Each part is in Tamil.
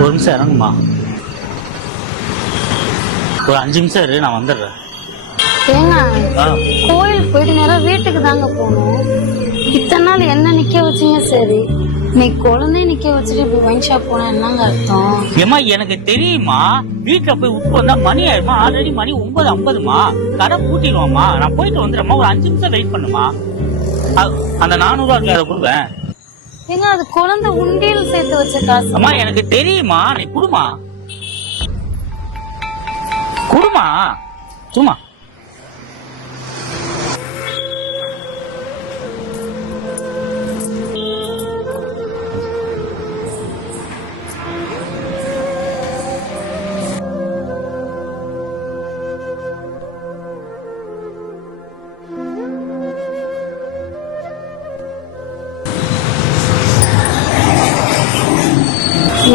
ஒரு நிமிஷம் இறங்குமா, ஒரு 5 நிமிஷம் இரு, நான் வந்துடுறேன். ஏங்க கோயிலுக்கு போயிட்டு நேரம் வீட்டுக்கு தாங்க போகணும். இத்தனை நாள் என்ன நிக்க வச்சீங்க சரி, நீ குழந்தைய நிக்க வச்சுட்டு இப்படி ஒயின் ஷாப் போனா என்னங்க அர்த்தம்? ஏமா எனக்கு தெரியுமா, வீட்டுல போய் உப்பு வந்தா மணி ஆயிடுமா, ஆல்ரெடி மணி 9:50மா, கடை பூட்டிடுவாமா. நான் போயிட்டு வந்துடுறேம்மா, ஒரு 5 நிமிஷம் வெயிட் பண்ணுமா. அந்த 400 ரூபா கொடுவேன். ஏங்க அது குழந்தை உண்டியல் சேர்த்து வச்ச காசு. அம்மா எனக்கு தெரியுமா, நீ குடுமா குடுமா சும்மா.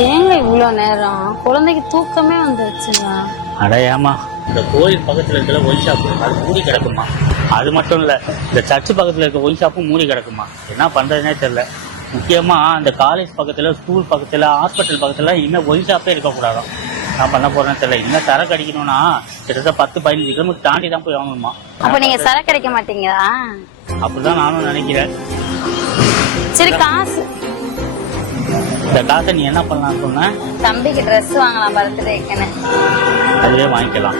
ஏங்க இவ்வளவு நேரம், குழந்தைக்கு தூக்கமே வந்துருச்சுங்க. அடையாமா, இந்த கோயில் பக்கத்துல இருக்கிற ஒயின் ஷாப் அது மூடி கிடக்குமா. அது மட்டும் இல்ல, இந்த சர்ச்சு பக்கத்துல இருக்க ஒயின் ஷாப்பும் மூடி கிடக்குமா. என்ன பண்றதுனே தெரியல. முக்கியமா இந்த காலேஜ் பக்கத்துல, ஸ்கூல் பக்கத்துல, ஹாஸ்பிட்டல் பக்கத்துல இனிமே ஒயின் ஷாப்பே இருக்கக்கூடாதான். நான் பண்ண போறேன்னு தெரியல. இன்னும் சரக்கு அடிக்கணும்னா கிட்டத்தட்ட 10-15 கிலோமீட்டர் தாண்டி தான் போய் வாங்கணுமா. அப்ப நீங்க சரக்கு அடிக்க மாட்டீங்களா? அப்படிதான் நானும் நினைக்கிறேன். சரி காசு, இந்த காசை நீ என்ன பண்ணலாம் சொன்ன? தம்பிக்கு ட்ரெஸ் வாங்கலாம் பர்த்டேக்குன்னு. அதுவே வாங்கிக்கலாம்.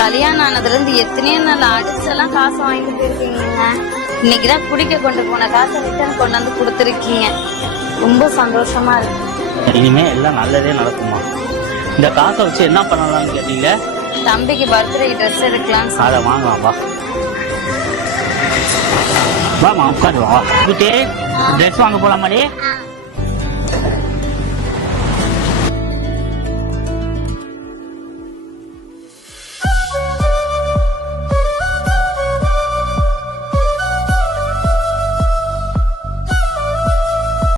கல்யாணம் ஆனதுல இருந்து எத்தனையோ நாள் அடிச்செல்லாம் காசு வாங்கிட்டு போயிருக்கீங்க. இன்னைக்குதான் குடிக்க கொண்டு போன காசை ரிட்டர்ன் கொண்டு வந்து கொடுத்துருக்கீங்க. ரொம்ப சந்தோஷமா இருக்கு. இனிமே எல்லாம் நல்லதே நடக்குமா. இந்த காசை வச்சு என்ன பண்ணலாம்னு கேட்டீங்க? தம்பிக்கு பர்த்டே ட்ரெஸ் எடுக்கலாம். அதை வாங்கலாம். வாமா உட்காரு, வா ட்ரெஸ் வாங்க போலாமாடி.